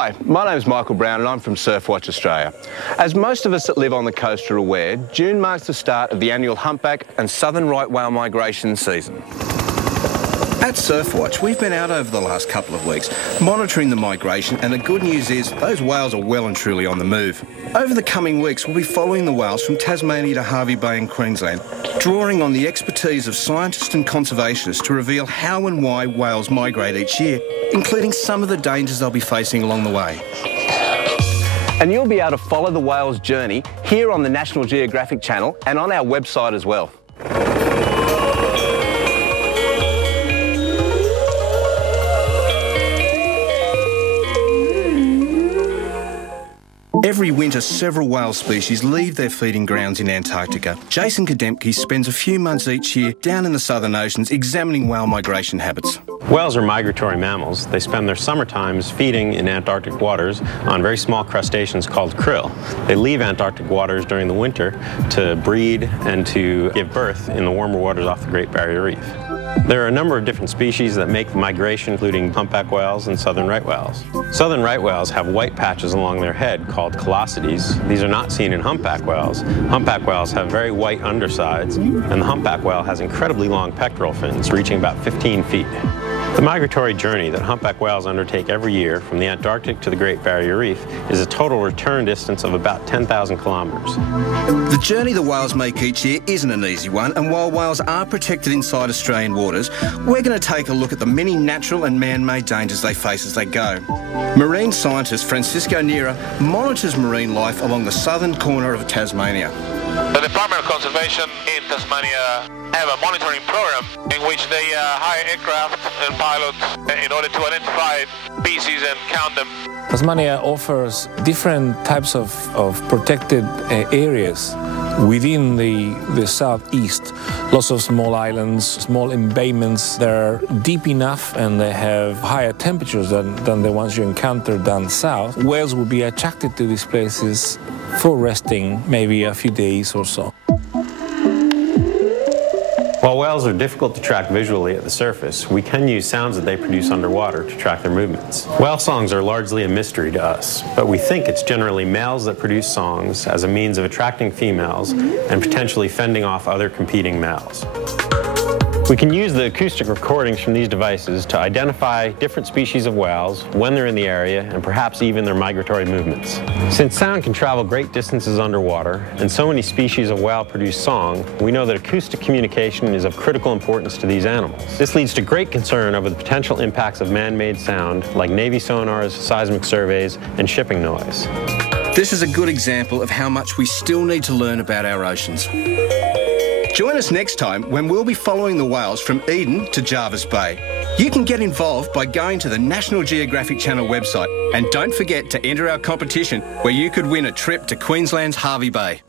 Hi, my name's Michael Brown and I'm from SURFWATCH Australia. As most of us that live on the coast are aware, June marks the start of the annual humpback and southern right whale migration season. At SURFWATCH, we've been out over the last couple of weeks monitoring the migration, and the good news is those whales are well and truly on the move. Over the coming weeks, we'll be following the whales from Tasmania to Hervey Bay in Queensland, drawing on the expertise of scientists and conservationists to reveal how and why whales migrate each year, including some of the dangers they'll be facing along the way. And you'll be able to follow the whale's journey here on the National Geographic Channel and on our website as well. Every winter, several whale species leave their feeding grounds in Antarctica. Jason Kademke spends a few months each year down in the Southern Oceans examining whale migration habits. Whales are migratory mammals. They spend their summer times feeding in Antarctic waters on very small crustaceans called krill. They leave Antarctic waters during the winter to breed and to give birth in the warmer waters off the Great Barrier Reef. There are a number of different species that make the migration, including humpback whales and southern right whales. Southern right whales have white patches along their head called callosities. These are not seen in humpback whales. Humpback whales have very white undersides, and the humpback whale has incredibly long pectoral fins, reaching about 15 feet. The migratory journey that humpback whales undertake every year from the Antarctic to the Great Barrier Reef is a total return distance of about 10,000 kilometres. The journey the whales make each year isn't an easy one, and while whales are protected inside Australian waters, we're going to take a look at the many natural and man-made dangers they face as they go. Marine scientist Francisco Nera monitors marine life along the southern corner of Tasmania. The Department of Conservation in Tasmania have a monitoring program in which they hire aircraft and pilots in order to identify species and count them. Tasmania offers different types of protected areas within the southeast. Lots of small islands, small embayments. They're deep enough and they have higher temperatures than the ones you encounter down south. Whales will be attracted to these places for resting maybe a few days or so. While whales are difficult to track visually at the surface, we can use sounds that they produce underwater to track their movements. Whale songs are largely a mystery to us, but we think it's generally males that produce songs as a means of attracting females and potentially fending off other competing males. We can use the acoustic recordings from these devices to identify different species of whales, when they're in the area, and perhaps even their migratory movements. Since sound can travel great distances underwater, and so many species of whale produce song, we know that acoustic communication is of critical importance to these animals. This leads to great concern over the potential impacts of man-made sound, like Navy sonars, seismic surveys, and shipping noise. This is a good example of how much we still need to learn about our oceans. Join us next time when we'll be following the whales from Eden to Jervis Bay. You can get involved by going to the National Geographic Channel website, and don't forget to enter our competition where you could win a trip to Queensland's Hervey Bay.